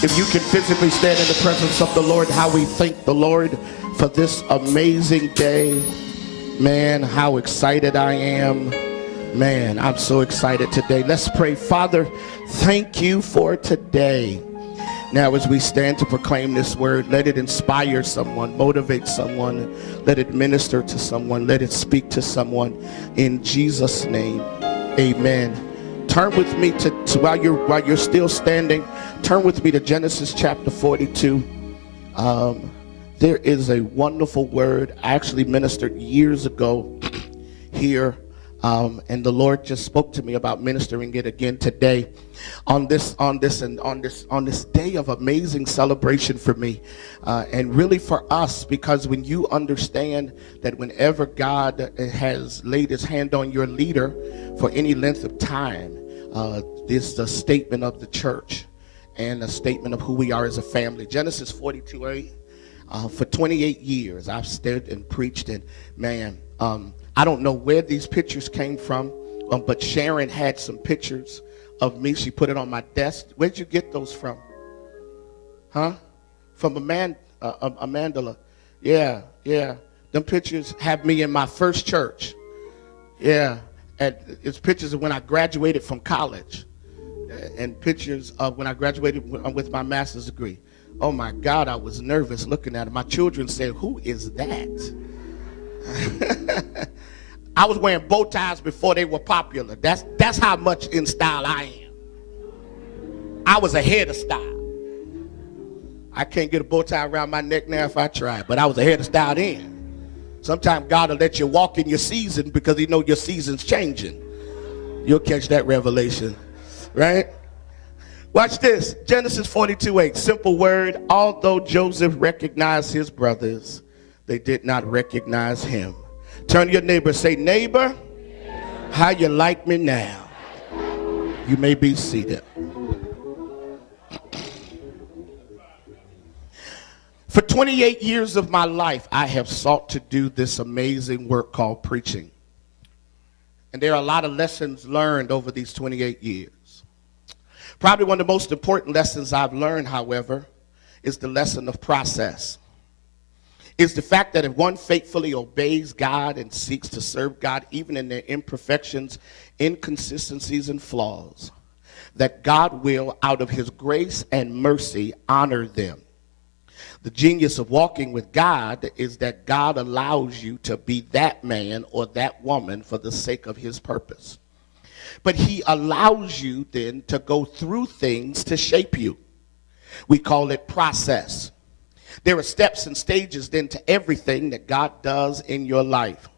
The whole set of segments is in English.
If you can physically stand in the presence of the Lord, how we thank the Lord for this amazing day. Man, how excited I am. Man, I'm so excited today. Let's pray. Father, thank you for today. Now, as we stand to proclaim this word, let it inspire someone, motivate someone, let it minister to someone, let it speak to someone. In Jesus' name, amen. Turn with me to while you're still standing, turn with me to Genesis chapter 42. There is a wonderful word I actually ministered years ago here, and the Lord just spoke to me about ministering it again today on this day of amazing celebration for me, and really for us, because when you understand that whenever God has laid his hand on your leader for any length of time, this is a statement of the church and a statement of who we are as a family. Genesis 42:8. For 28 years, I've stood and preached, and man, I don't know where these pictures came from, but Sharon had some pictures of me. She put it on my desk. Where'd you get those from? Huh? From Amandala. Yeah. Them pictures have me in my first church. Yeah. And it's pictures of when I graduated from college, and pictures of when I graduated with my master's degree. Oh my God, I was nervous looking at it. My children said, "Who is that?" I was wearing bow ties before they were popular. That's how much in style I am. I was ahead of style. I can't get a bow tie around my neck now if I try, but I was ahead of style then. Sometimes God will let you walk in your season because he know your season's changing. You'll catch that revelation, right? Watch this. Genesis 42:8. Simple word. Although Joseph recognized his brothers, they did not recognize him. Turn to your neighbor. Say, neighbor, how you like me now? You may be seated. For 28 years of my life, I have sought to do this amazing work called preaching. And there are a lot of lessons learned over these 28 years. Probably one of the most important lessons I've learned, however, is the lesson of process. It's the fact that if one faithfully obeys God and seeks to serve God, even in their imperfections, inconsistencies, and flaws, that God will, out of his grace and mercy, honor them. The genius of walking with God is that God allows you to be that man or that woman for the sake of his purpose. But he allows you then to go through things to shape you. We call it process. There are steps and stages then to everything that God does in your life.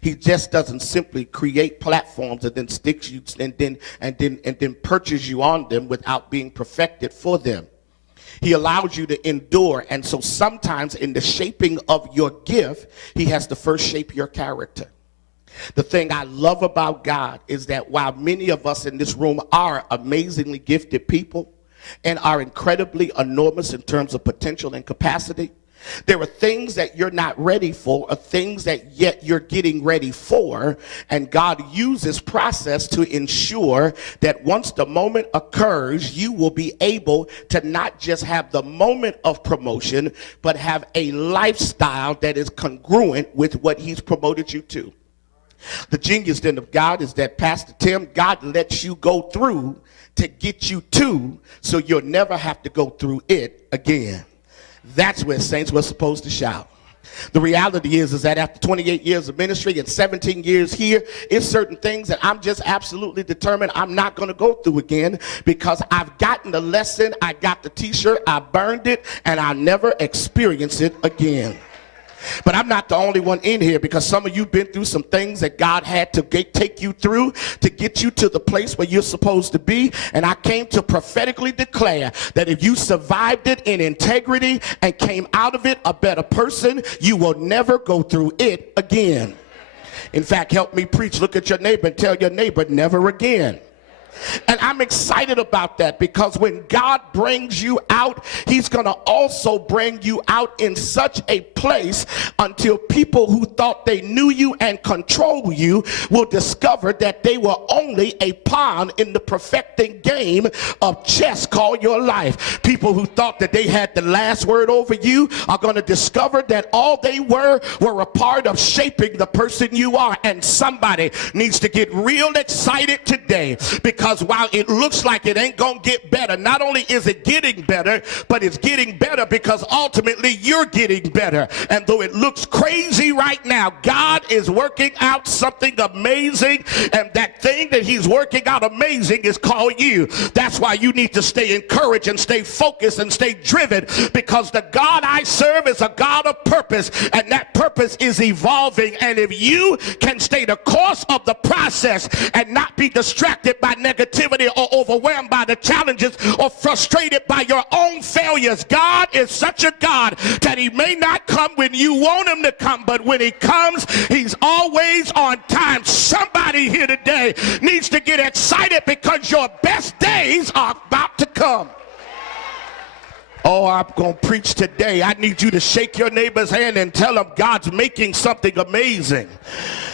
He just doesn't simply create platforms and then sticks you and then perches you on them without being perfected for them. He allows you to endure, and so sometimes in the shaping of your gift, he has to first shape your character. The thing I love about God is that while many of us in this room are amazingly gifted people and are incredibly enormous in terms of potential and capacity, there are things that you're not ready for, or things that yet you're getting ready for, and God uses process to ensure that once the moment occurs, you will be able to not just have the moment of promotion, but have a lifestyle that is congruent with what he's promoted you to. The genius then of God is that, Pastor Tim, God lets you go through to get you to, so you'll never have to go through it again. That's where saints were supposed to shout. The reality is that after 28 years of ministry and 17 years here, it's certain things that I'm just absolutely determined I'm not going to go through again, because I've gotten the lesson, I got the t-shirt, I burned it, and I'll never experience it again. But I'm not the only one in here, because some of you have been through some things that God had to take you through to get you to the place where you're supposed to be. And I came to prophetically declare that if you survived it in integrity and came out of it a better person, you will never go through it again. In fact, help me preach. Look at your neighbor and tell your neighbor, never again. And I'm excited about that, because when God brings you out, he's going to also bring you out in such a place until people who thought they knew you and control you will discover that they were only a pawn in the perfecting game of chess called your life. People who thought that they had the last word over you are going to discover that all they were a part of shaping the person you are. And somebody needs to get real excited today, because while it looks like it ain't gonna get better, not only is it getting better, but it's getting better because ultimately you're getting better. And though it looks crazy right now, God is working out something amazing, and that thing that he's working out amazing is called you. That's why you need to stay encouraged and stay focused and stay driven, because the God I serve is a God of purpose, and that purpose is evolving. And if you can stay the course of the process and not be distracted by negativity or overwhelmed by the challenges or frustrated by your own failures, God is such a God that he may not come when you want him to come, but when he comes, he's always on time. Somebody here today needs to get excited, because your best days are about to come. Oh, I'm going to preach today. I need you to shake your neighbor's hand and tell him God's making something amazing.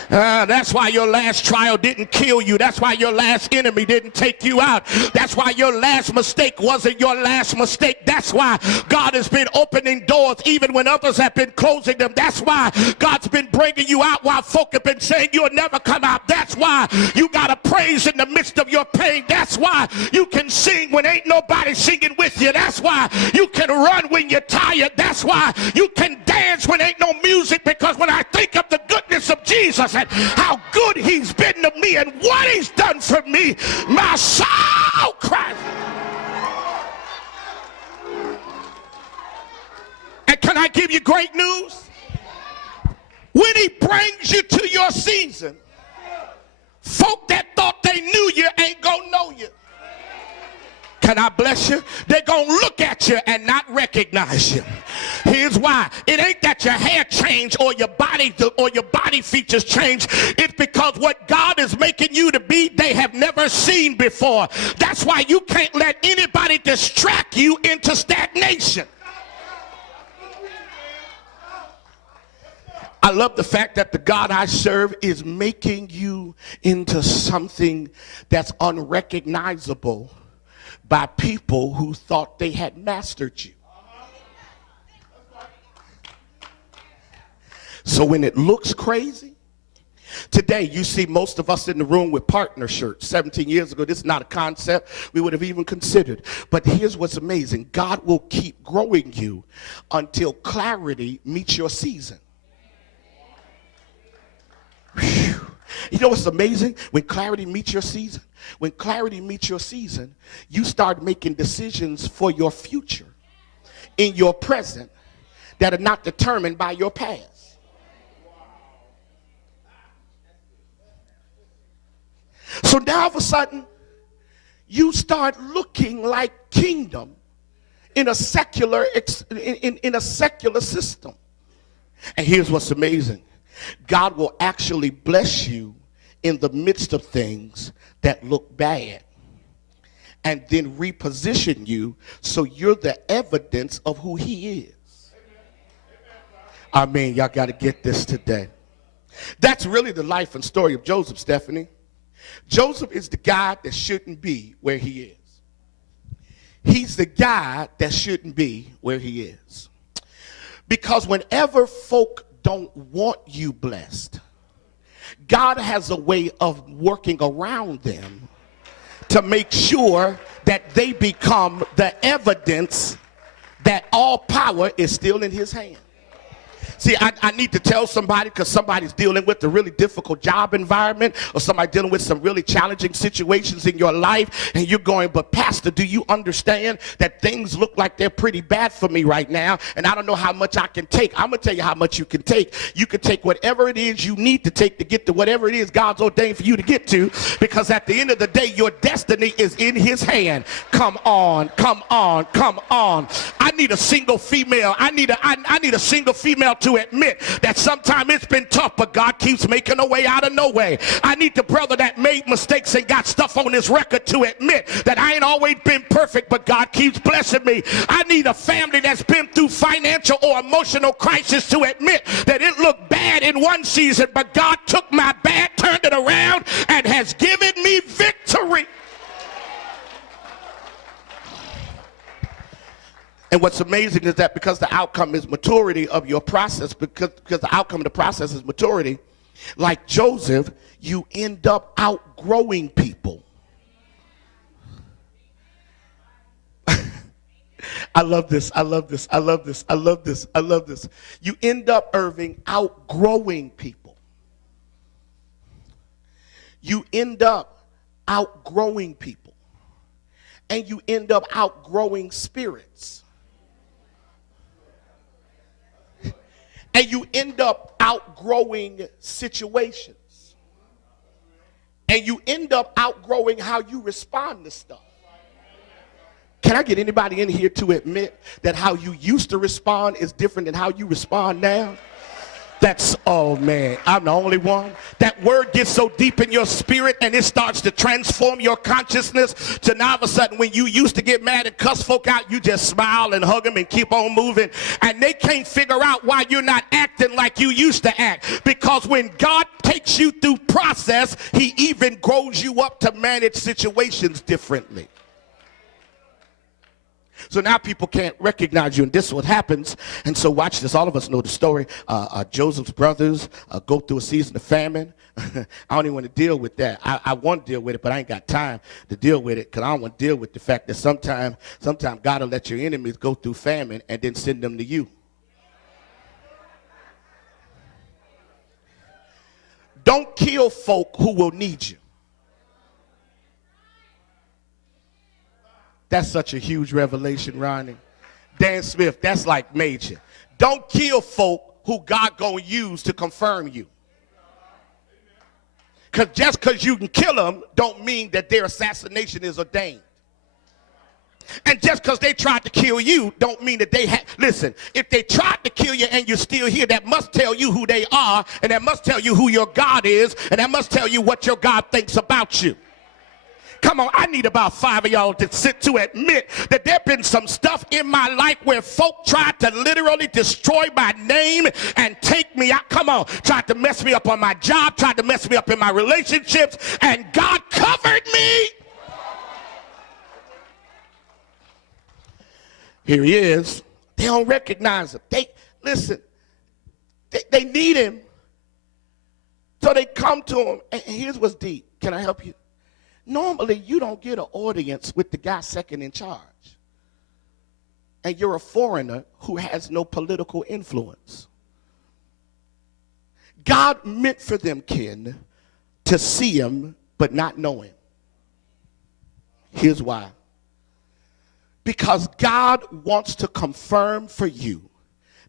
That's why your last trial didn't kill you. That's why your last enemy didn't take you out. That's why your last mistake wasn't your last mistake. That's why God has been opening doors even when others have been closing them. That's why God's been bringing you out while folk have been saying you'll never come out. That's why you got to praise in the midst of your pain. That's why you can sing when ain't nobody singing with you. That's why you can run when you're tired. That's why you can dance when ain't no music, because when I think of the goodness of Jesus and how good he's been to me and what he's done for me, my soul cries. And can I give you great news? When he brings you to your season, folk that thought they knew you ain't gonna know you. Can I bless you? They're going to look at you and not recognize you. Here's why. It ain't that your hair changed or your body features change. It's because what God is making you to be, they have never seen before. That's why you can't let anybody distract you into stagnation. I love the fact that the God I serve is making you into something that's unrecognizable by people who thought they had mastered you. So when it looks crazy, today you see most of us in the room with partner shirts. 17 years ago, this is not a concept we would have even considered. But here's what's amazing. God will keep growing you until clarity meets your season. Whew. You know what's amazing? When clarity meets your season, you start making decisions for your future in your present that are not determined by your past. So now all of a sudden, you start looking like kingdom in a secular system. And here's what's amazing. God will actually bless you in the midst of things that look bad, and then reposition you so you're the evidence of who he is. I mean, y'all got to get this today. That's really the life and story of Joseph, Stephanie. Joseph is the guy that shouldn't be where he is. He's the guy that shouldn't be where he is. Because whenever folk don't want you blessed, God has a way of working around them to make sure that they become the evidence that all power is still in his hand. See, I need to tell somebody, because somebody's dealing with a really difficult job environment, or somebody dealing with some really challenging situations in your life, and you're going, but Pastor, do you understand that things look like they're pretty bad for me right now, and I don't know how much I can take? I'm going to tell you how much you can take. You can take whatever it is you need to take to get to whatever it is God's ordained for you to get to, because at the end of the day, your destiny is in his hand. Come on, come on, come on. I need a single female. I need a single female smile to admit that sometimes it's been tough, but God keeps making a way out of no way. I need the brother that made mistakes and got stuff on his record to admit that I ain't always been perfect, but God keeps blessing me. I need a family that's been through financial or emotional crisis to admit that it looked bad in one season, but God took my bad, turned it around, and has given me victory. And what's amazing is that because the outcome is maturity of your process, because the outcome of the process is maturity, like Joseph, you end up outgrowing people. I love this. I love this. I love this. I love this. I love this. You end up, Irving, outgrowing people. You end up outgrowing people. And you end up outgrowing spirits. And you end up outgrowing situations. And you end up outgrowing how you respond to stuff. Can I get anybody in here to admit that how you used to respond is different than how you respond now? That's, oh man, I'm the only one. That word gets so deep in your spirit and it starts to transform your consciousness to now all of a sudden when you used to get mad and cuss folk out, you just smile and hug them and keep on moving. And they can't figure out why you're not acting like you used to act. Because when God takes you through process, he even grows you up to manage situations differently. So now people can't recognize you, and this is what happens. And so watch this. All of us know the story. Joseph's brothers go through a season of famine. I don't even want to deal with that. I want to deal with it, but I ain't got time to deal with it because I don't want to deal with the fact that sometimes God will let your enemies go through famine and then send them to you. Don't kill folk who will need you. That's such a huge revelation, Ronnie. Dan Smith, that's like major. Don't kill folk who God gonna use to confirm you. Because just because you can kill them don't mean that their assassination is ordained. And just because they tried to kill you don't mean that they had, listen, if they tried to kill you and you're still here, that must tell you who they are, and that must tell you who your God is, and that must tell you what your God thinks about you. Come on, I need about 5 of y'all to admit that there been some stuff in my life where folk tried to literally destroy my name and take me out. Come on, tried to mess me up on my job, tried to mess me up in my relationships, and God covered me. Here he is. They don't recognize him. They need him. So they come to him, and here's what's deep. Can I help you? Normally, you don't get an audience with the guy second in charge. And you're a foreigner who has no political influence. God meant for them, Ken, to see him but not know him. Here's why. Because God wants to confirm for you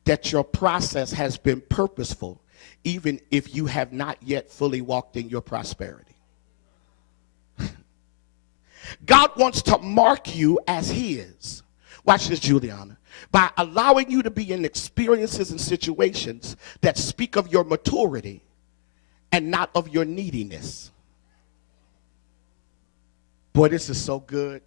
that your process has been purposeful, even if you have not yet fully walked in your prosperity. God wants to mark you as his. Watch this, Juliana. By allowing you to be in experiences and situations that speak of your maturity and not of your neediness. Boy, this is so good.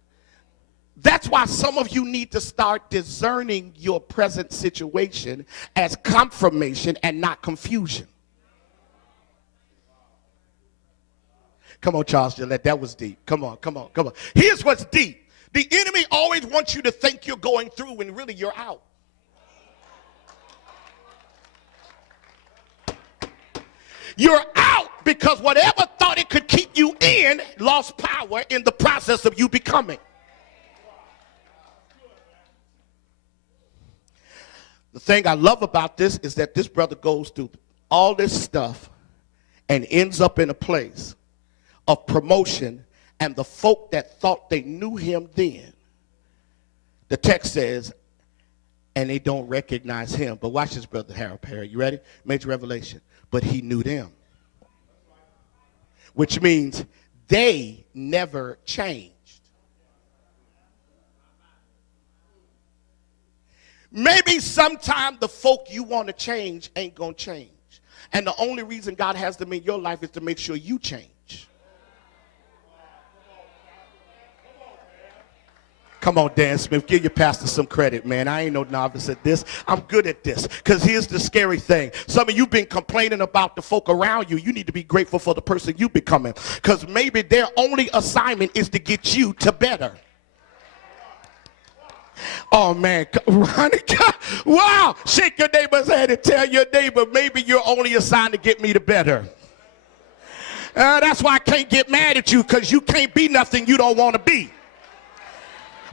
That's why some of you need to start discerning your present situation as confirmation and not confusion. Come on, Charles Gillette, that was deep. Come on. Here's what's deep. The enemy always wants you to think you're going through when really you're out. You're out because whatever thought it could keep you in lost power in the process of you becoming. The thing I love about this is that this brother goes through all this stuff and ends up in a place of promotion, and the folk that thought they knew him then, the text says, and they don't recognize him. But watch this, Brother Harold Perry. You ready? Major revelation. But he knew them. Which means they never changed. Maybe sometime the folk you want to change ain't going to change. And the only reason God has them in your life is to make sure you change. Come on, Dan Smith, give your pastor some credit, man. I ain't no novice at this. I'm good at this. Because here's the scary thing. Some of you been complaining about the folk around you. You need to be grateful for the person you becoming. Because maybe their only assignment is to get you to better. Oh, man. Wow. Shake your neighbor's hand and tell your neighbor, maybe you're only assigned to get me to better. That's why I can't get mad at you, because you can't be nothing you don't want to be.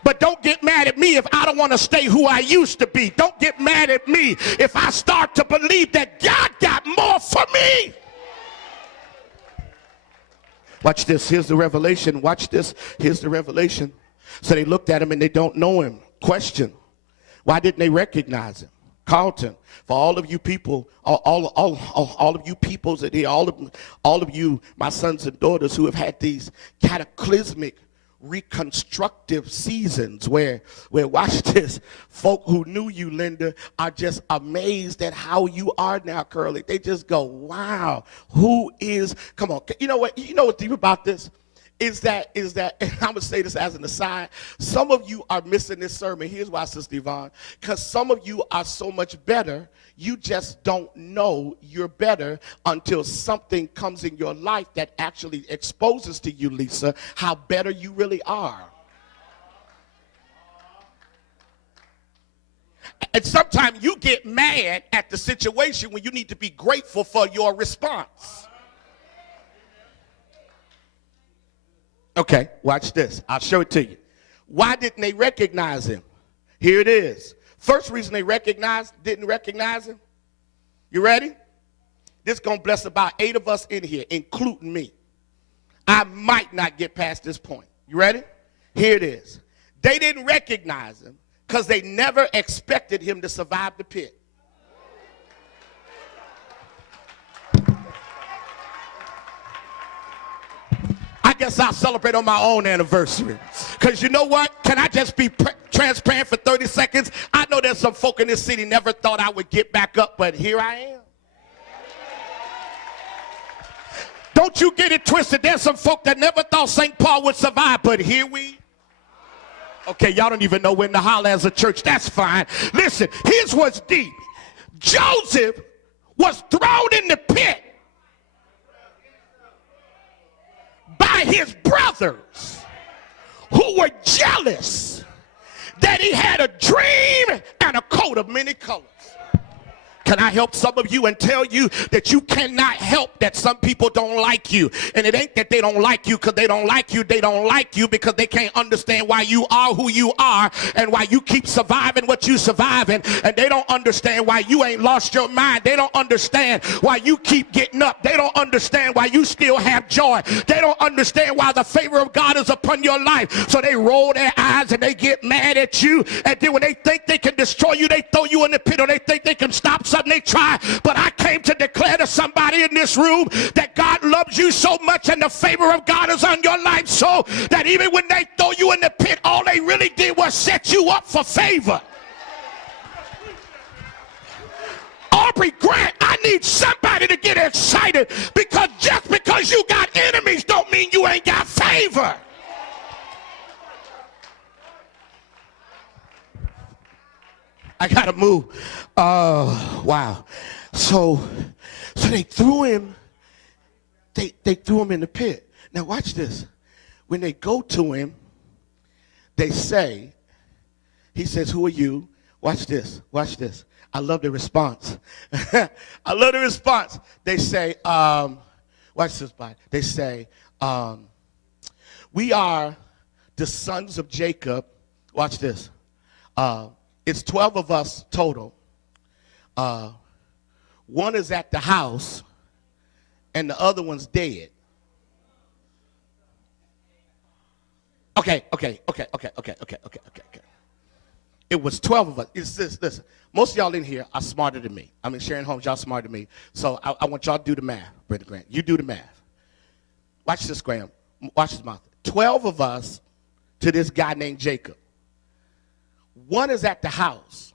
But don't get mad at me if I don't want to stay who I used to be. Don't get mad at me if I start to believe that God got more for me. Watch this. Here's the revelation. Watch this. Here's the revelation. So they looked at him and they don't know him. Question. Why didn't they recognize him? Carlton, for all of you people, all of you peoples that here, all of you, my sons and daughters who have had these cataclysmic reconstructive seasons where watch this, folk who knew you, Linda, are just amazed at how you are now, Curly. They just go, wow, who is, come on. You know what's deep about this? Is that, and I'm going to say this as an aside, some of you are missing this sermon. Here's why, Sister Yvonne. Because some of you are so much better, you just don't know you're better until something comes in your life that actually exposes to you, Lisa, how better you really are. And sometimes you get mad at the situation when you need to be grateful for your response. Okay, watch this. I'll show it to you. Why didn't they recognize him? Here it is. First reason they didn't recognize him. You ready? This is going to bless about 8 of us in here, including me. I might not get past this point. You ready? Here it is. They didn't recognize him because they never expected him to survive the pit. I guess I'll celebrate on my own anniversary. Because you know what? Can I just be transparent for 30 seconds? I know there's some folk in this city never thought I would get back up, but here I am. Don't you get it twisted. There's some folk that never thought St. Paul would survive, but here we. Okay, y'all don't even know when to holler as a church. That's fine. Listen, here's what's deep. Joseph was thrown in the pit by his brothers who were jealous that he had a dream and a coat of many colors. Can I help some of you and tell you that you cannot help that some people don't like you? And it ain't that they don't like you because they don't like you. They don't like you because they can't understand why you are who you are and why you keep surviving what you surviving. And they don't understand why you ain't lost your mind. They don't understand why you keep getting up. They don't understand why you still have joy. They don't understand why the favor of God is upon your life. So they roll their eyes and they get mad at you. And then when they think they can destroy you, they throw you in the pit, or they think they can stop something, they try. But I came to declare to somebody in this room that God loves you so much and the favor of God is on your life, so that even when they throw you in the pit, all they really did was set you up for favor. Aubrey Grant, I need somebody to get excited, because just because you got enemies don't mean you ain't got favor. I gotta move. Wow. So they threw him. They threw him in the pit. Now watch this. When they go to him, they say, he says, "Who are you?" Watch this. Watch this. I love the response. I love the response. They say, watch this, bye. They say, "We are the sons of Jacob." Watch this. It's 12 of us total. One is at the house, and the other one's dead. Okay. It was 12 of us. It's this, listen. Most of y'all in here are smarter than me. I mean, Sharon Holmes, y'all smarter than me. So I want y'all to do the math, Brenda Grant. You do the math. Watch this, Graham. Watch this, Martha. 12 of us to this guy named Jacob. One is at the house.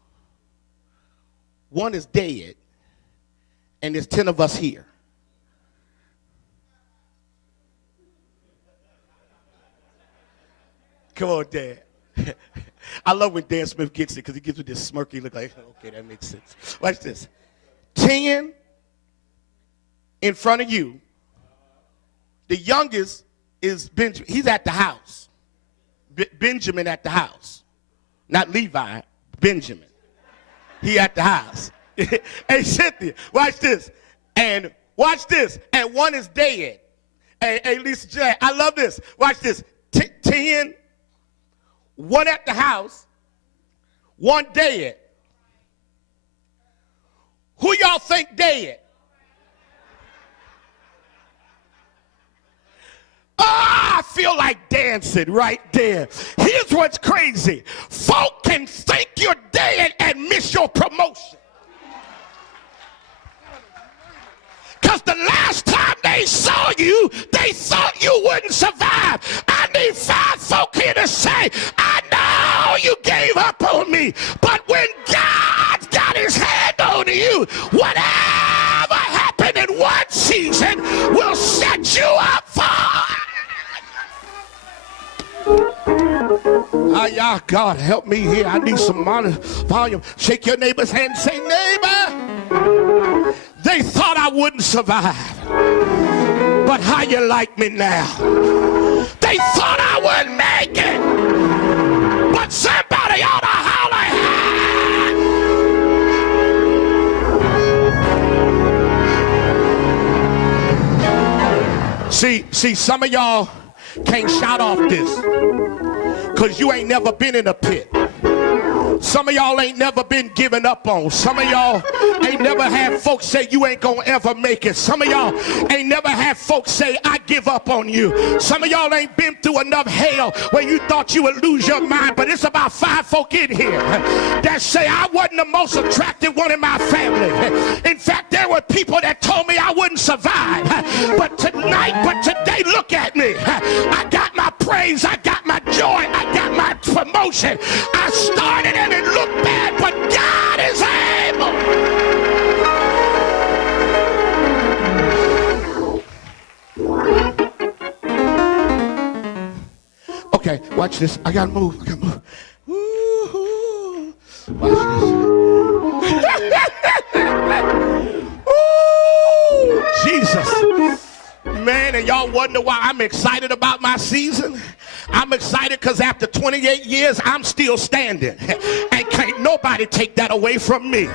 One is dead, and there's 10 of us here. Come on, Dad. I love when Dan Smith gets it because he gives me this smirky look like, okay, that makes sense. Watch this. 10 in front of you. The youngest is Benjamin. He's at the house. Benjamin at the house. Not Levi, Benjamin. He at the house. Hey, Cynthia, watch this. And watch this. And one is dead. Hey, Lisa J, I love this. Watch this. 10, one at the house, one dead. Who y'all think dead? I feel like dancing right there. Here's what's crazy. Folk can think you're dead and miss your promotion. Because the last time they saw you, they thought you wouldn't survive. I need 5 folk here to say, I know you gave up on me, but when God's got his hand on you, whatever happened in one season will set you up for. Y'all, God, help me here. I need some volume. Shake your neighbor's hand and say, neighbor, they thought I wouldn't survive, but how you like me now? They thought I wouldn't make it, but somebody ought to holler. See, some of y'all can't shout off this because you ain't never been in a pit. Some of y'all ain't never been given up on. Some of y'all ain't never had folks say you ain't gonna ever make it. Some of y'all ain't never had folks say I give up on you. Some of y'all ain't been through enough hell where you thought you would lose your mind. But it's about 5 folk in here that say I wasn't the most attractive one in my family. In fact, there were people that told me I wouldn't survive. But today, look at me. I got my praise, I got my joy, I got my promotion. I started and it looked bad, but God is able. Okay, watch this. I gotta move. Ooh, watch this. Ooh, Jesus. Man, and y'all wonder why I'm excited about my season? I'm excited because after 28 years, I'm still standing. And can't nobody take that away from me.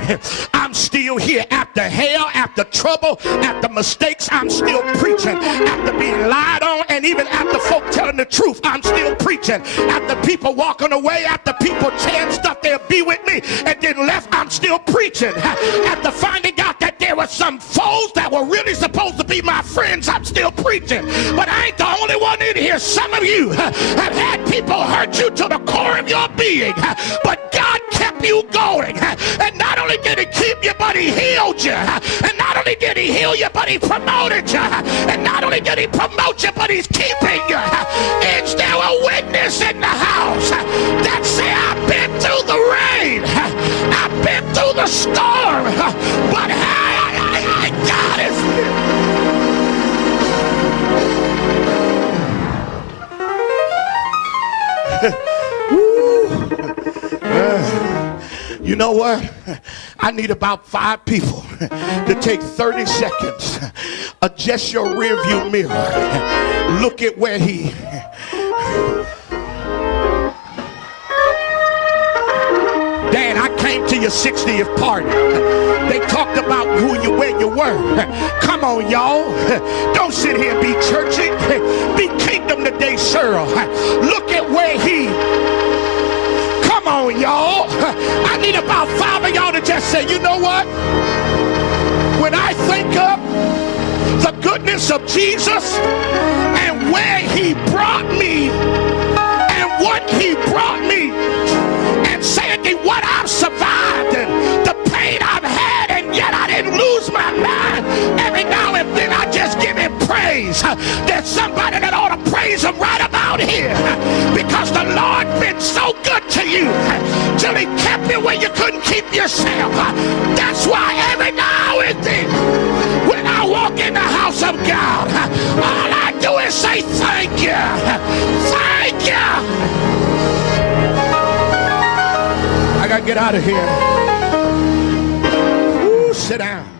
I'm still here. After hell, after trouble, after mistakes, I'm still preaching. After being lied on, and even after folk telling the truth, I'm still preaching. After people walking away, after people saying stuff they'll be with me and then left, I'm still preaching. After finding out that there were some foes that were really supposed to be my friends, I'm still preaching. But I ain't the only one in here. Some of you have had people hurt you to the core of your being, but God kept you going. And not only did he keep you, but he healed you. And not only did he heal you, but he promoted you. And not only did he promote you, but he's keeping you. Is there a witness in the house that say I've been through the rain, I've been through the storm, but God is you know what? I need about 5 people to take 30 seconds, adjust your rearview mirror, look at where he... Dad, I came to your 60th party. They talked about where you were. Come on, y'all. Don't sit here and be churchy. Be kingdom today, Cheryl. Look at where he... Come on, y'all. I need about 5 of y'all to just say, you know what? When I think of the goodness of Jesus and where he brought me and what he brought me, and saying what I've survived and the pain I've had, and yet I didn't lose my mind. Every now and then I just give him praise. There's somebody that ought to praise him right about here, because the Lord been so good to you till he kept you when you couldn't keep yourself. That's why every now and then, when I walk in the house of God, all I do is say thank you. Thank you. I got to get out of here. Ooh, sit down.